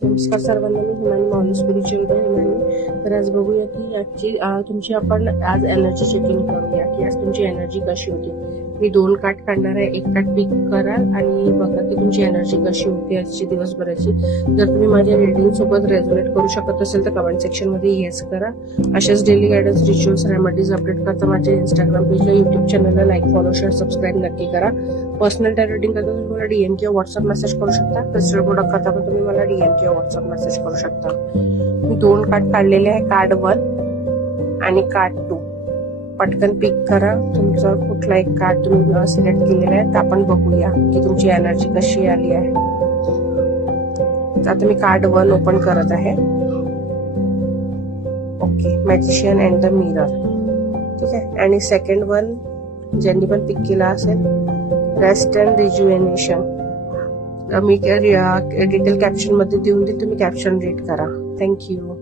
नमस्कार सर्वांना, मी Himani mall spiritual Himani. तर आज बघूया की आजची तुमची आपण आज एनर्जी चेकिंग करूया की आज तुमची एनर्जी कशी होती. मी 2 कार्ड काढणार आहे, एक कार्ड पिक कराल आणि बघा की तुमची एनर्जी कशी होती आजची दिवसभराची. जर तुम्ही माझ्या रीडिंग सोबत रेझोनेट करू शकत असेल तर कमेंट सेक्शन मध्ये येस करा. अशाच daily guidance, rituals, remedies update करता माझ्या इंस्टाग्राम पेजला, युट्यूब चॅनलला लाईक, फॉलो, शेअर, सबस्क्राईब नक्की करा. पर्सनल टॅरो रीडिंग करता तुम्ही मला डीएम किंवा व्हॉट्सअप मेसेज करू शकता. क्रिस्टल प्रोडक्ट करता पण तुम्ही मला डीएम किंवा व्हॉट्सअप मेसेज करू शकता. मी 2 कार्ड काढलेले आहे, कार्ड 1 आणि कार्ड 2. पटकन पिक करा तुमचा कुठला एक कार्ड तुम्ही सिलेक्ट केलेला आहे. तर आपण बघूया की तुमची एनर्जी कशी आली आहे. तर आता मी कार्ड 1 ओपन करत आहे. Okay, magician and the mirror. ठीक आहे. आणि सेकंड वन ज्यांनी पण पिक केला असेल, रेस्ट अँड रिज्युएनेशन. मी डिटेल कॅप्शन मध्ये देऊन दे, तुम्ही कॅप्शन रीड करा. थँक्यू.